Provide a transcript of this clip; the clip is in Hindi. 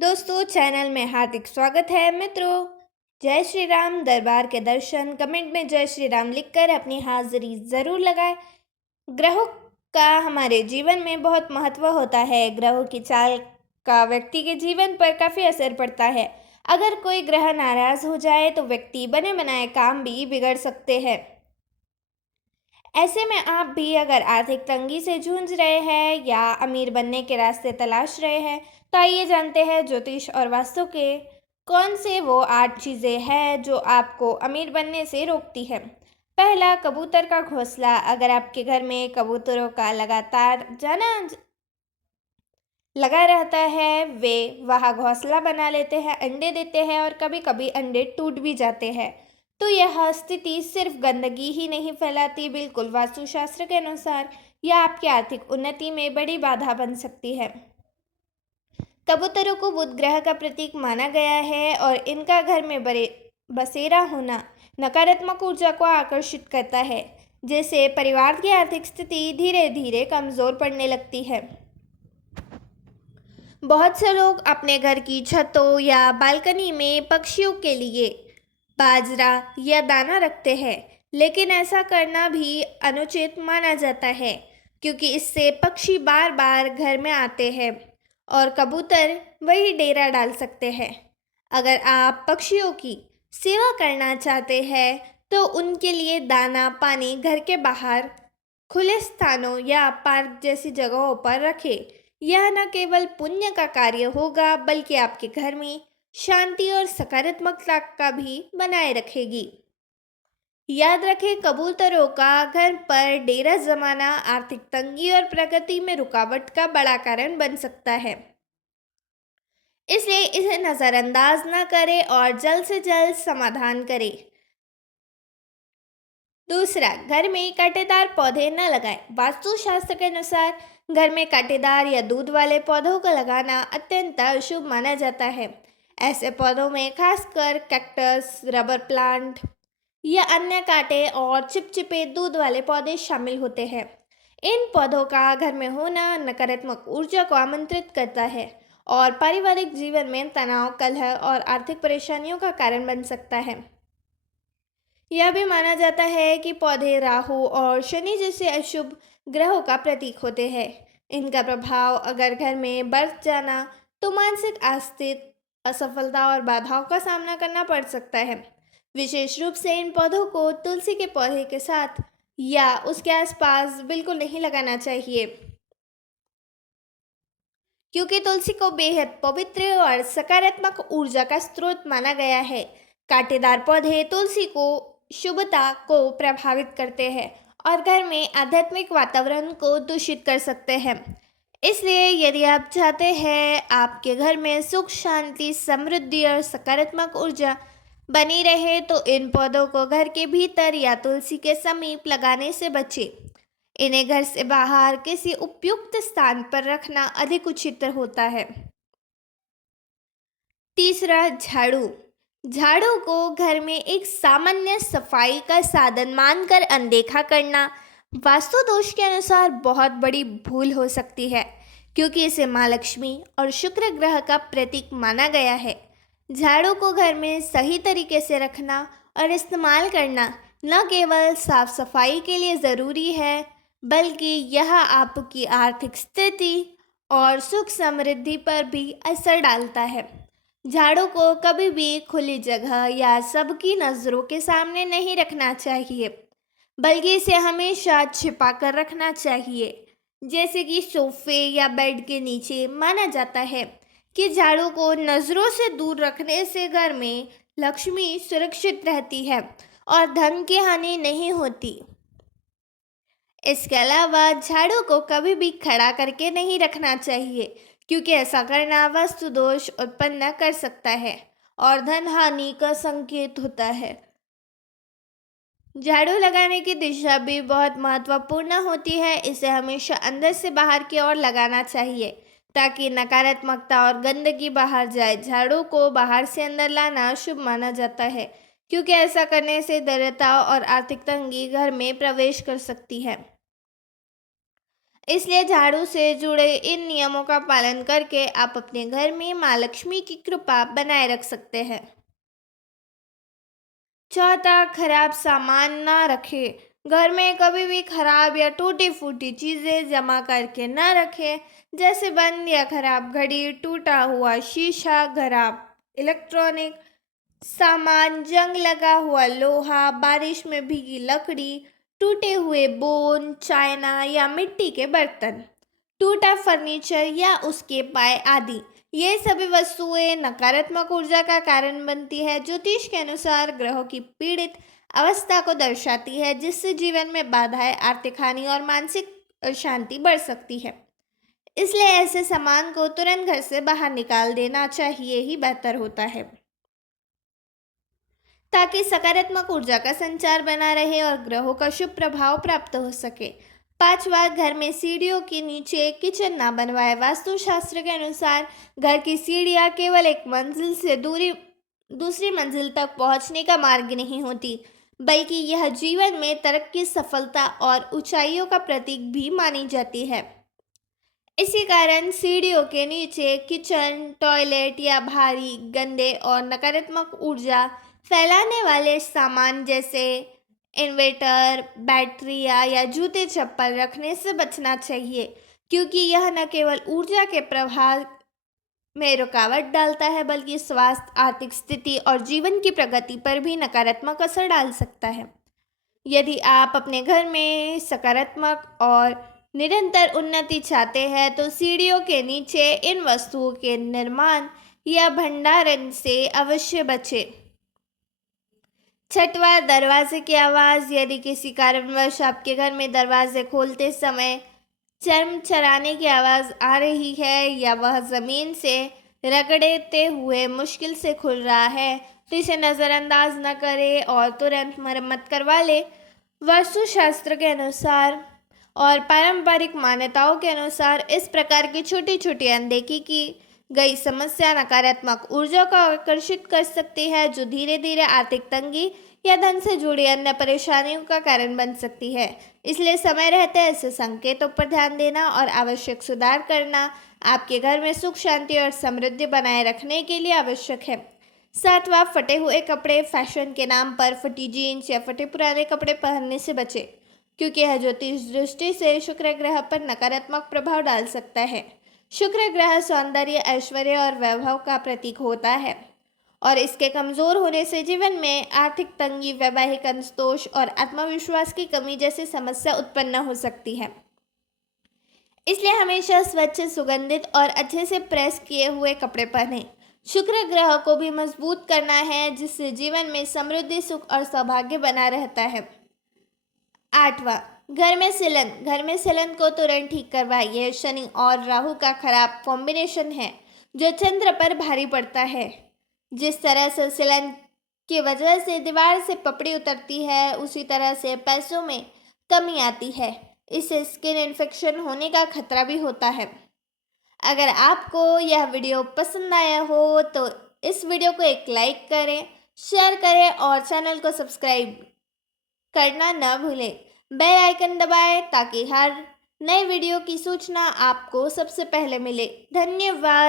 दोस्तों चैनल में हार्दिक स्वागत है मित्रों। जय श्री राम दरबार के दर्शन कमेंट में जय श्री राम लिखकर अपनी हाजिरी ज़रूर लगाएं। ग्रहों का हमारे जीवन में बहुत महत्व होता है। ग्रहों की चाल का व्यक्ति के जीवन पर काफ़ी असर पड़ता है। अगर कोई ग्रह नाराज हो जाए तो व्यक्ति बने बनाए काम भी बिगड़ सकते हैं। ऐसे में आप भी अगर आर्थिक तंगी से जूझ रहे हैं या अमीर बनने के रास्ते तलाश रहे हैं तो आइए जानते हैं ज्योतिष और वास्तु के कौन से वो 8 चीज़ें हैं जो आपको अमीर बनने से रोकती है। पहला, कबूतर का घोंसला। अगर आपके घर में कबूतरों का लगातार जाना लगा रहता है, वे वहाँ घोंसला बना लेते हैं, अंडे देते हैं और कभी कभी अंडे टूट भी जाते हैं। तो यह स्थिति सिर्फ गंदगी ही नहीं फैलाती, बिल्कुल वास्तुशास्त्र के अनुसार यह आपकी आर्थिक उन्नति में बड़ी बाधा बन सकती है। कबूतरों को बुध ग्रह का प्रतीक माना गया है और इनका घर में बड़े बसेरा होना नकारात्मक ऊर्जा को आकर्षित करता है, जिससे परिवार की आर्थिक स्थिति धीरे धीरे कमजोर पड़ने लगती है। बहुत से लोग अपने घर की छतों या बालकनी में पक्षियों के लिए बाजरा या दाना रखते हैं, लेकिन ऐसा करना भी अनुचित माना जाता है क्योंकि इससे पक्षी बार बार घर में आते हैं और कबूतर वही डेरा डाल सकते हैं। अगर आप पक्षियों की सेवा करना चाहते हैं तो उनके लिए दाना पानी घर के बाहर खुले स्थानों या पार्क जैसी जगहों पर रखें। यह न केवल पुण्य का कार्य होगा बल्कि आपके घर में शांति और सकारात्मकता का भी बनाए रखेगी। याद रखें, कबूतरों का घर पर डेरा जमाना आर्थिक तंगी और प्रगति में रुकावट का बड़ा कारण बन सकता है, इसलिए इसे नज़रअंदाज न करें और जल्द से जल्द समाधान करें। दूसरा, घर में कांटेदार पौधे न लगाएं। वास्तुशास्त्र के अनुसार घर में कांटेदार या दूध वाले पौधों को लगाना अत्यंत अशुभ माना जाता है। ऐसे पौधों में खासकर कैक्टस, रबर प्लांट या अन्य कांटे और चिपचिपे दूध वाले पौधे शामिल होते हैं। इन पौधों का घर में होना नकारात्मक ऊर्जा को आमंत्रित करता है और पारिवारिक जीवन में तनाव, कलह और आर्थिक परेशानियों का कारण बन सकता है। यह भी माना जाता है कि पौधे राहु और शनि जैसे अशुभ ग्रहों का प्रतीक होते हैं। इनका प्रभाव अगर घर में बढ़ जाना तो मानसिक अस्थिरता, असफलता और बाधाओं का सामना करना पड़ सकता है। विशेष रूप से इन पौधों को तुलसी के पौधे के साथ या उसके आसपास बिल्कुल नहीं लगाना चाहिए, क्योंकि तुलसी को बेहद पवित्र और सकारात्मक ऊर्जा का स्रोत माना गया है। कांटेदार पौधे तुलसी को शुभता को प्रभावित करते हैं और घर में आध्यात्मिक वातावरण को दूषित कर सकते हैं। इसलिए यदि आप चाहते हैं आपके घर में सुख, शांति, समृद्धि और सकारात्मक ऊर्जा बनी रहे तो इन पौधों को घर के भीतर या तुलसी के समीप लगाने से बचें। इन्हें घर से बाहर किसी उपयुक्त स्थान पर रखना अधिक उचित होता है। तीसरा, झाड़ू। झाड़ू को घर में एक सामान्य सफाई का साधन मानकर अनदेखा करना वास्तु दोष के अनुसार बहुत बड़ी भूल हो सकती है, क्योंकि इसे माँ लक्ष्मी और शुक्र ग्रह का प्रतीक माना गया है। झाड़ू को घर में सही तरीके से रखना और इस्तेमाल करना न केवल साफ सफाई के लिए ज़रूरी है, बल्कि यह आपकी आर्थिक स्थिति और सुख समृद्धि पर भी असर डालता है। झाड़ू को कभी भी खुली जगह या सबकी नज़रों के सामने नहीं रखना चाहिए, बल्कि इसे हमेशा छिपा कर रखना चाहिए, जैसे कि सोफे या बेड के नीचे। माना जाता है कि झाड़ू को नज़रों से दूर रखने से घर में लक्ष्मी सुरक्षित रहती है और धन की हानि नहीं होती। इसके अलावा झाड़ू को कभी भी खड़ा करके नहीं रखना चाहिए, क्योंकि ऐसा करना वास्तु दोष उत्पन्न कर सकता है और धन हानि का संकेत होता है। झाड़ू लगाने की दिशा भी बहुत महत्वपूर्ण होती है। इसे हमेशा अंदर से बाहर की ओर लगाना चाहिए ताकि नकारात्मकता और गंदगी बाहर जाए। झाड़ू को बाहर से अंदर लाना शुभ माना जाता है, क्योंकि ऐसा करने से दरिद्रता और आर्थिक तंगी घर में प्रवेश कर सकती है। इसलिए झाड़ू से जुड़े इन नियमों का पालन करके आप अपने घर में माँ लक्ष्मी की कृपा बनाए रख सकते हैं। चौथा, खराब सामान ना रखें। घर में कभी भी खराब या टूटी फूटी चीज़ें जमा करके ना रखें, जैसे बंद या खराब घड़ी, टूटा हुआ शीशा, खराब इलेक्ट्रॉनिक सामान, जंग लगा हुआ लोहा, बारिश में भीगी लकड़ी, टूटे हुए बोन, चाइना या मिट्टी के बर्तन, टूटा फर्नीचर या उसके पाए आदि। ये सभी वस्तुएं नकारात्मक ऊर्जा का कारण बनती है। ज्योतिष के अनुसार ग्रहों की पीड़ित अवस्था को दर्शाती है, जिससे जीवन में बाधाएं, आर्थिक हानि और मानसिक अशांति बढ़ सकती है। इसलिए ऐसे सामान को तुरंत घर से बाहर निकाल देना चाहिए ही बेहतर होता है, ताकि सकारात्मक ऊर्जा का संचार बना रहे और ग्रहों का शुभ प्रभाव प्राप्त हो सके। पांचवा, घर में सीढ़ियों के नीचे किचन ना बनवाए। वास्तुशास्त्र के अनुसार घर की सीढ़ियां केवल एक मंजिल से दूसरी मंजिल तक पहुंचने का मार्ग नहीं होती, बल्कि यह जीवन में तरक्की, सफलता और ऊंचाइयों का प्रतीक भी मानी जाती है। इसी कारण सीढ़ियों के नीचे किचन, टॉयलेट या भारी, गंदे और नकारात्मक ऊर्जा फैलाने वाले सामान जैसे इन्वर्टर, बैटरियाँ या जूते चप्पल रखने से बचना चाहिए, क्योंकि यह न केवल ऊर्जा के प्रवाह में रुकावट डालता है, बल्कि स्वास्थ्य, आर्थिक स्थिति और जीवन की प्रगति पर भी नकारात्मक असर डाल सकता है। यदि आप अपने घर में सकारात्मक और निरंतर उन्नति चाहते हैं, तो सीढ़ियों के नीचे इन वस्तुओं के निर्माण या भंडारण से अवश्य बचें। छठवां, दरवाजे की आवाज़। यदि किसी कारणवश आपके घर में दरवाजे खोलते समय चरमचराने की आवाज़ आ रही है या वह ज़मीन से रगड़ते हुए मुश्किल से खुल रहा है, तो इसे नज़रअंदाज न करें और तुरंत मरम्मत करवा लें। वास्तुशास्त्र के अनुसार और पारंपरिक मान्यताओं के अनुसार इस प्रकार की छोटी छोटी अनदेखी की गई समस्या नकारात्मक ऊर्जा को आकर्षित कर सकती है, जो धीरे धीरे आर्थिक तंगी या धन से जुड़ी अन्य परेशानियों का कारण बन सकती है। इसलिए समय रहते ऐसे संकेतों पर ध्यान देना और आवश्यक सुधार करना आपके घर में सुख, शांति और समृद्धि बनाए रखने के लिए आवश्यक है। सातवां, फटे हुए कपड़े। फैशन के नाम पर फटी जीन्स या फटे पुराने कपड़े पहनने से बचें, क्योंकि यह ज्योतिष दृष्टि से शुक्र ग्रह पर नकारात्मक प्रभाव डाल सकता है। शुक्र ग्रह सौंदर्य, ऐश्वर्य और वैभव का प्रतीक होता है, और इसके कमजोर होने से जीवन में आर्थिक तंगी, वैवाहिक असंतोष और आत्मविश्वास की कमी जैसी समस्या उत्पन्न हो सकती है। इसलिए हमेशा स्वच्छ, सुगंधित और अच्छे से प्रेस किए हुए कपड़े पहनें। शुक्र ग्रह को भी मजबूत करना है, जिससे जीवन में समृद्धि, सुख और सौभाग्य बना रहता है। आठवां, घर में सिलन को तुरंत ठीक करवाइए। शनि और राहु का खराब कॉम्बिनेशन है, जो चंद्र पर भारी पड़ता है। जिस तरह से सिलन की वजह से दीवार से पपड़ी उतरती है, उसी तरह से पैसों में कमी आती है। इससे स्किन इन्फेक्शन होने का खतरा भी होता है। अगर आपको यह वीडियो पसंद आया हो तो इस वीडियो को एक लाइक करें, शेयर करें और चैनल को सब्सक्राइब करना न भूलें। बेल आइकन दबाएं ताकि हर नए वीडियो की सूचना आपको सबसे पहले मिले। धन्यवाद।